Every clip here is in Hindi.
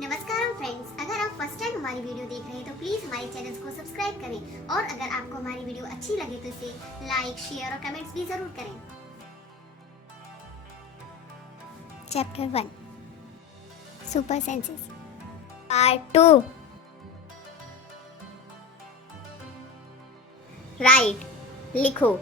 नमस्कार फ्रेंड्स, अगर आप फर्स्ट टाइम हमारी वीडियो देख रहे हैं तो प्लीज हमारे चैनल को सब्सक्राइब करें और अगर आपको हमारी वीडियो अच्छी लगे तो इसे लाइक, शेयर और कमेंट्स भी जरूर करें। Chapter 1 super senses part 2 right लिखो।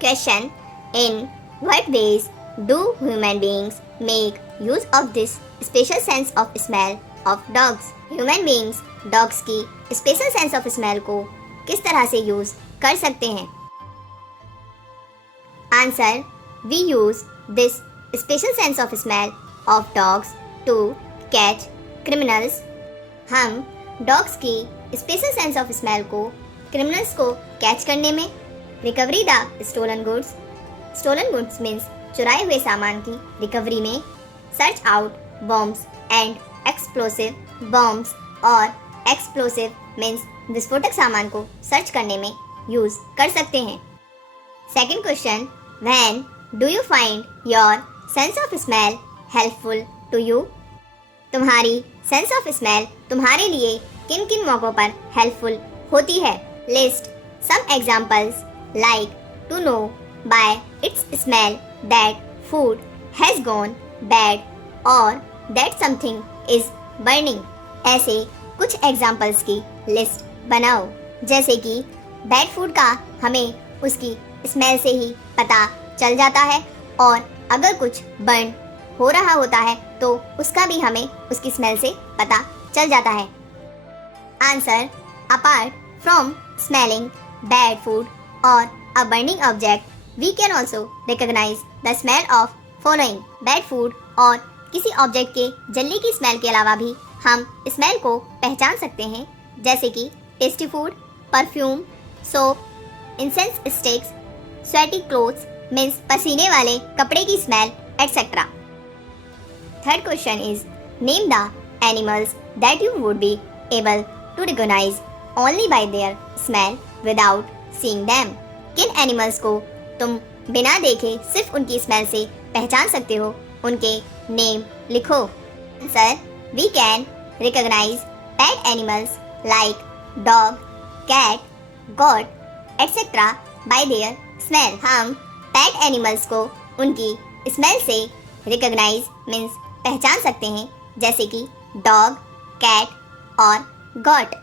Question in what ways do human beings make use of this special sense of smell of dogs. Human beings dogs की स्पेशल सेंस ऑफ स्मेल को किस तरह से यूज कर सकते हैं? Answer, we use this special sense of smell of dogs to catch criminals. हम डॉग्स की स्पेशल सेंस ऑफ स्मेल को क्रिमिनल्स को कैच करने में, recovery the stolen goods means चुराए हुए सामान की रिकवरी में, search out bombs and explosive bombs और एक्सप्लोसिव मीन्स विस्फोटक सामान को सर्च करने में यूज कर सकते हैं। Second question, when do you find your sense of smell helpful to you? तुम्हारी सेंस ऑफ स्मेल तुम्हारे लिए किन किन मौकों पर हेल्पफुल होती है? List some examples like to know by its smell that food has gone bad और दैट समथिंग इज बर्निंग। ऐसे कुछ एग्जांपल्स की लिस्ट बनाओ, जैसे कि बैड फूड का हमें उसकी स्मेल से ही पता चल जाता है और अगर कुछ बर्न हो रहा होता है तो उसका भी हमें उसकी स्मेल से पता चल जाता है। Answer, apart from smelling bad food और a burning object we can also recognise the smell of following. Bad food और किसी ऑब्जेक्ट के जलने की स्मेल के अलावा भी हम स्मेल को पहचान सकते हैं, जैसे कि tasty food, perfume, soap, incense sticks, sweaty clothes means पसीने वाले कपड़े की smell et cetera. Third question is name the animals that you would be able to recognise only by their smell without seeing them. किन एनिमल्स को तुम बिना देखे सिर्फ उनकी स्मेल से पहचान सकते हो? उनके नेम लिखो। Answer, we can recognise pet animals like dog, cat, goat et cetera by their smell. हम पेट एनिमल्स को उनकी स्मेल से रिकॉग्नाइज मीन्स पहचान सकते हैं, जैसे कि डॉग, कैट और got.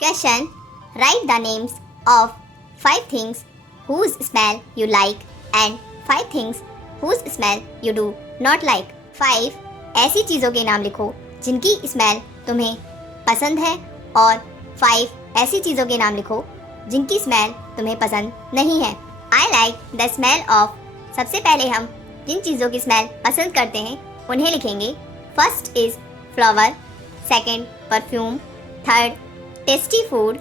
Question, right the names of 5 things whose smell you like and 5 things whose smell you do not like। 5 ऐसी चीज़ों के नाम लिखो जिनकी स्मेल तुम्हें पसंद है और 5 ऐसी चीज़ों के नाम लिखो जिनकी स्मेल तुम्हें पसंद नहीं है। I like the smell of. सबसे पहले हम जिन चीज़ों की स्मेल पसंद करते हैं उन्हें लिखेंगे। First is flower, second perfume, third tasty food,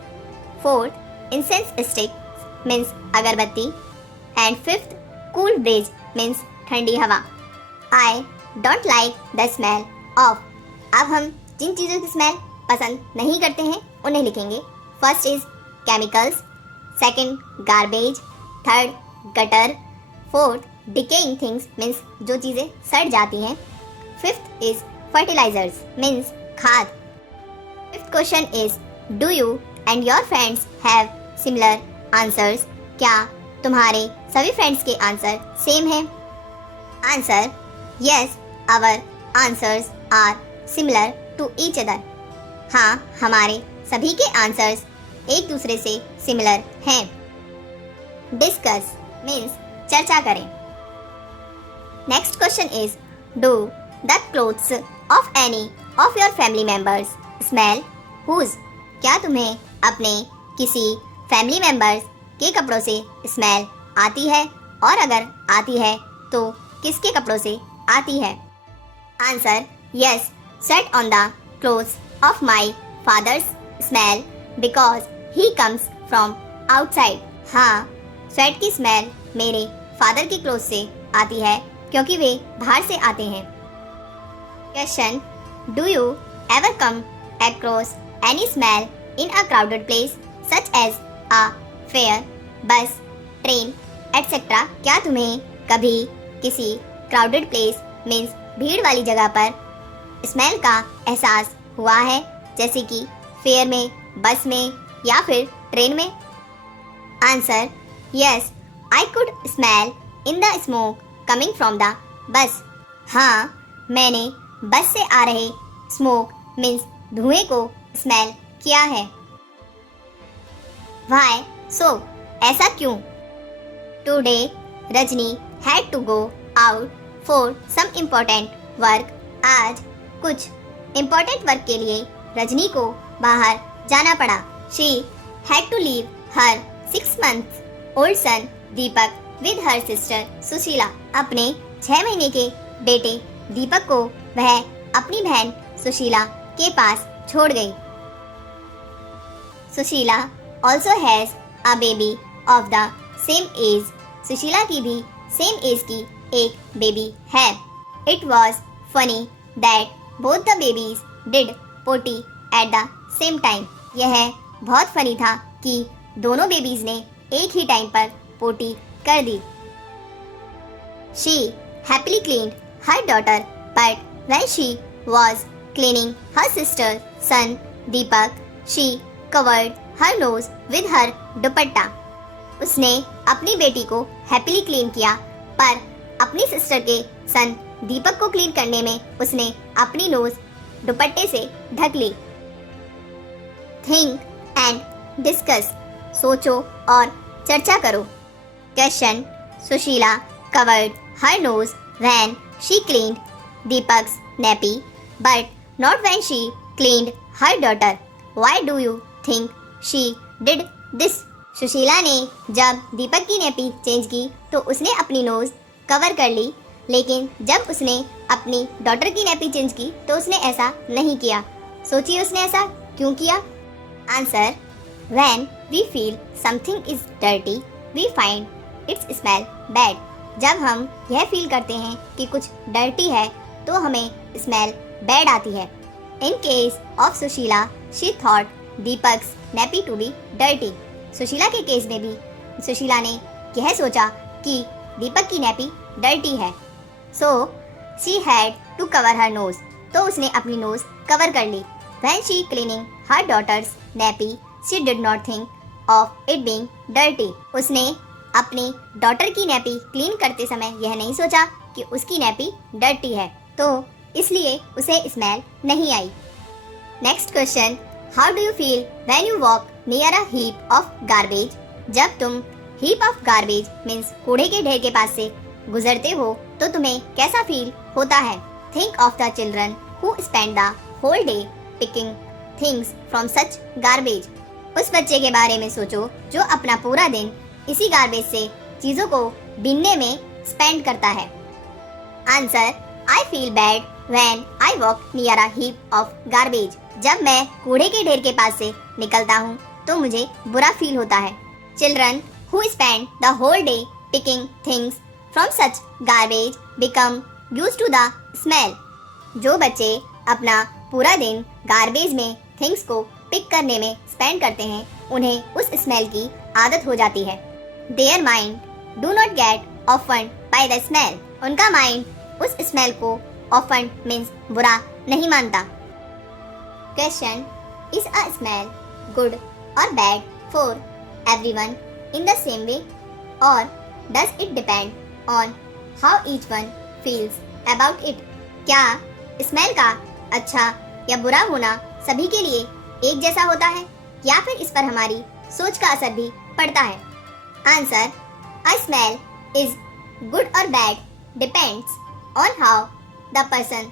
fourth incense stick means अगरबत्ती and fifth cool breeze means ठंडी हवा। I don't like the smell of. अब हम जिन चीज़ों की स्मेल पसंद नहीं करते हैं उन्हें लिखेंगे। First is chemicals, second garbage, third gutter, fourth decaying things means जो चीज़ें सड़ जाती हैं, फिफ्थ इज फर्टिलाइजर्स मीन्स खाद। Fifth question is do you and your friends have similar answers? क्या तुम्हारे सभी फ्रेंड्स के आंसर सेम हैं? Answer, yes our answers are similar to each other. हाँ, हमारे सभी के आंसर्स एक दूसरे से सिमिलर हैं। डिस्कस मीन्स चर्चा करें। Next question is do the clothes of any of your family members smell whose? क्या तुम्हें अपने किसी फैमिली मेंबर्स के कपड़ों से स्मेल आती है और अगर आती है तो किसके कपड़ों से आती है? Answer, yes set on the clothes of my father's smell because he comes from outside. हाँ, स्वेट की स्मेल मेरे फादर की क्लोथ से आती है क्योंकि वे बाहर से आते हैं। Question, do you ever come across any smell in a crowded place such as a fair, bus, train et cetera? क्या तुम्हें कभी किसी क्राउडेड प्लेस मीन्स भीड़ वाली जगह पर स्मेल का एहसास हुआ है, जैसे कि फेयर में, बस में या फिर ट्रेन में? Answer, yes, I could smell in the smoke coming from the bus. हाँ, मैंने बस से आ रहे स्मोक मीन्स धुएं को स्मेल किया है। व्हाई सो, ऐसा क्यों? Today Rajni had to go out for some important work. आज कुछ इम्पोर्टेंट वर्क के लिए रजनी को बाहर जाना पड़ा। She had to leave her 6 months old son Deepak with her sister Sushila. अपने 6 महीने के बेटे दीपक को वह अपनी बहन सुशीला के पास छोड़ गई। Sushila also has a baby of the same age. Sushila की भी सेम एज की एक बेबी है। It was funny that both the babies did potty at the same time. यह बहुत फनी था कि दोनों बेबीज ने एक ही टाइम पर पोटी कर दी। She happily cleaned her daughter but when she was cleaning her sister's son Deepak, she covered her nose with her दुपट्टा। उसने अपनी बेटी को हैप्पीली क्लीन किया, पर अपनी सिस्टर के सन दीपक को क्लीन करने में उसने अपनी नोज दुपट्टे से ढक ली। थिंक एंड डिस्कस, सोचो और चर्चा करो। Question, Sushila covered her nose when she cleaned Deepak's nappy but not when she cleaned her daughter. Why do you think she did this? Sushila ने जब दीपक की नेपी चेंज की तो उसने अपनी नोज कवर कर ली, लेकिन जब उसने अपनी डॉटर की नेपी चेंज की तो उसने ऐसा नहीं किया। सोचिए उसने ऐसा क्यों किया? Answer, when we feel something is dirty, we find its smell bad. जब हम यह फील करते हैं कि कुछ डर्टी है तो हमें स्मेल बैड आती है। In case of Sushila she thought Deepak's nappy to be dirty. Sushila के केस में भी सुशीला ने यह सोचा कि दीपक की नेपी डर्टी है। So she had to cover her nose, तो उसने अपनी नोज कवर कर ली। When she cleaning her daughter's nappy she did not think of it being dirty. उसने अपनी डॉटर की नेपी क्लीन करते समय यह नहीं सोचा कि उसकी नेपी डर्टी है, तो इसलिए उसे स्मेल नहीं आई। Next question, how do you feel when you walk near a heap of garbage? जब तुम हीप ऑफ गार्बेज मीन्स कूड़े के ढेर के पास से गुजरते हो तो तुम्हें कैसा फील होता है? Think of the children who spend the whole day picking things from such garbage. उस बच्चे के बारे में सोचो जो अपना पूरा दिन इसी गार्बेज से चीजों को बीनने में स्पेंड करता है। Answer, I feel bad when I walk near a heap of garbage. जब मैं कूड़े के ढेर के पास से निकलता हूँ तो मुझे बुरा फील होता है। Children who spend the whole day picking things from such garbage become used to the smell. जो बच्चे अपना पूरा दिन गार्बेज में थिंग्स को पिक करने में स्पेंड करते हैं उन्हें उस स्मेल की आदत हो जाती है। Their mind do not get offended by the smell. उनका माइंड उस स्मेल को ऑफन मीन्स बुरा नहीं मानता। Question, is a smell good और bad for everyone in the same way और does it depend on how each one feels about it? क्या स्मेल का अच्छा या बुरा होना सभी के लिए एक जैसा होता है या फिर इस पर हमारी सोच का असर भी पड़ता है? Answer, a smell is good और bad depends on how the person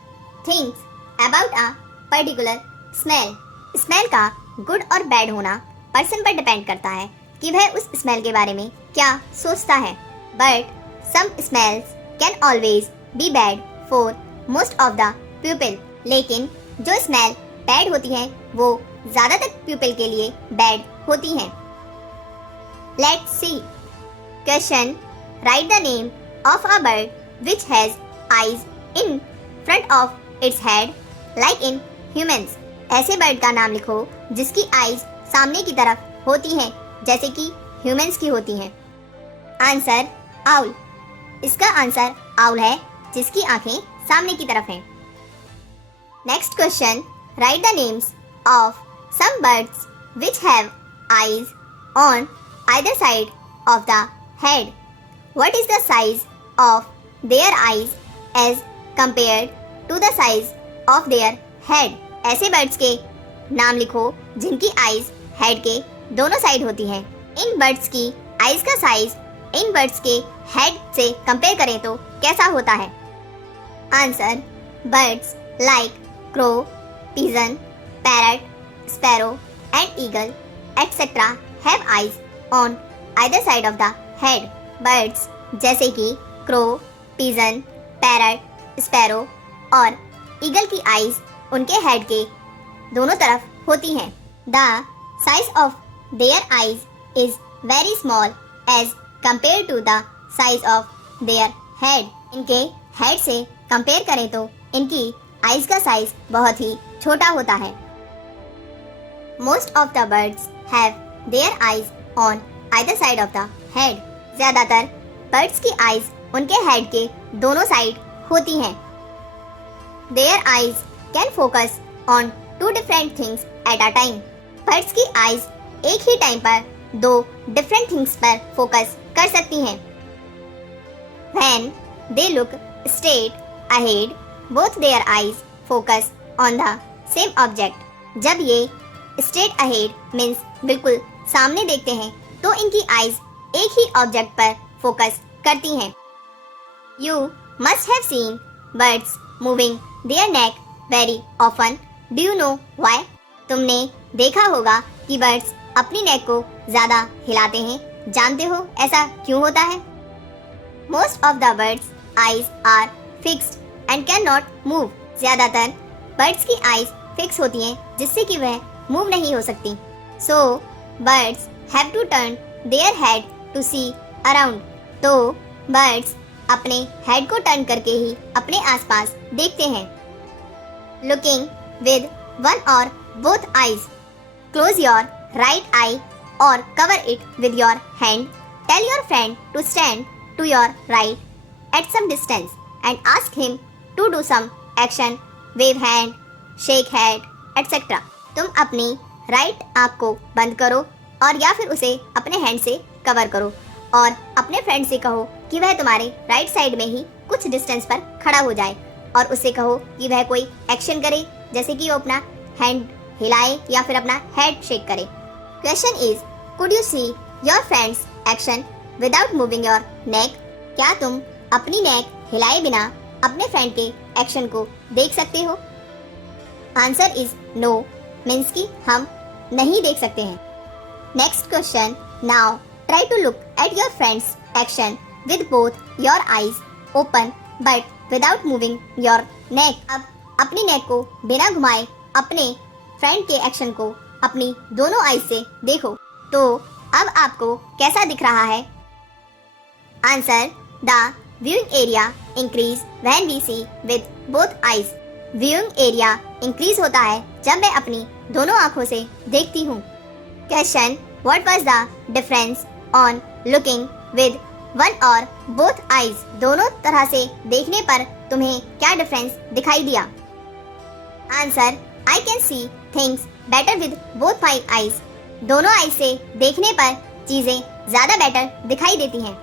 thinks about a particular smell. Smell का गुड और बैड होना पर्सन पर डिपेंड करता है कि वह उस स्मेल के बारे में क्या सोचता है। But some smells can always be bad for most of the people. लेकिन जो स्मेल बैड होती हैं वो ज़्यादातर पीपल के लिए बैड होती हैं। Let's see. Question, right the name of a bird which has eyes in front of its head like in humans. ऐसे बर्ड का नाम लिखो जिसकी आईज सामने की तरफ होती हैं जैसे कि ह्यूमंस की होती हैं। Answer, owl. इसका आंसर आउल है जिसकी आंखें सामने की तरफ हैं। Next question. Write the names of some birds which have eyes on either side of the head. What is the size of their eyes as compared to the size of their head? ऐसे बर्ड्स के नाम लिखो जिनकी आईज हेड के दोनों साइड होती हैं। इन बर्ड्स की आईज का साइज इन बर्ड्स के हेड से कंपेयर करें तो कैसा होता है? Answer. Birds like crow, pigeon, parrot, sparrow and eagle etc. have eyes on either side of the head. Birds जैसे कि crow, pigeon, parrot, sparrow और eagle की eyes उनके head के दोनों तरफ होती हैं. The size of their eyes is very small as compared to the size of their head. इनके head से कंपेयर करें तो इनकी आइज का साइज बहुत ही छोटा होता है. Most of the birds have their eyes on either side of the head. ज्यादातर बर्ड्स की आइज उनके हेड के दोनों साइड होती हैं. Their eyes can focus on 2 different things at a time. Birds की आइज एक ही टाइम पर 2 डिफरेंट थिंग्स पर फोकस कर सकती हैं. When they look straight ahead both their eyes focus on the same object. जब ये straight ahead means बिल्कुल सामने देखते हैं तो इनकी आइज एक ही ऑब्जेक्ट पर फोकस करती हैं. You must have seen birds moving their neck very often. Do you know why? तुमने देखा होगा कि बर्ड्स अपनी नेक को ज्यादा हिलाते हैं. जानते हो ऐसा क्यों होता है? Most of the birds' eyes are fixed and cannot move. ज्यादातर बर्ड्स की आइज फिक्स होती हैं जिससे कि वह मूव नहीं हो सकती. So birds have to turn their head to see around. तो बर्ड्स अपने हेड को टर्न करके ही अपने आसपास देखते हैं. Looking with one or both eyes. Close your right eye or cover it with your hand. Tell your friend to stand to your right at some distance and ask him to do some action, wave hand, shake head, etc. तुम अपनी राइट आँख को बंद करो और या फिर उसे अपने हैंड से कवर करो और अपने फ्रेंड से कहो कि वह तुम्हारे राइट साइड में ही कुछ डिस्टेंस पर खड़ा हो जाए और उससे कहो कि वह कोई एक्शन करे, जैसे कि वो अपना हैंड हिलाए या फिर अपना हेड शेक करे. Question is, could you see your friends action without moving your नेक? क्या तुम अपनी नेक हिलाए बिना अपने फ्रेंड के एक्शन को देख सकते हो? आंसर इज नो, मीन्स कि हम नहीं देख सकते हैं. Next question. Now try to look at your friends action with both your eyes open but without moving your neck. अब अपनी नेक को बिना घुमाए अपने फ्रेंड के एक्शन को अपनी दोनों आईज से देखो. तो अब आपको कैसा दिख रहा है? Answer. The viewing area increase when we see with both eyes. viewing area increase होता है जब मैं अपनी दोनों आँखों से देखती हूँ. Question. What was the difference on looking with one or both eyes? दोनों तरह से देखने पर तुम्हें क्या डिफरेंस दिखाई दिया? Answer. I can see things better with both my eyes. दोनों आईज से देखने पर चीजें ज्यादा बेटर दिखाई देती हैं.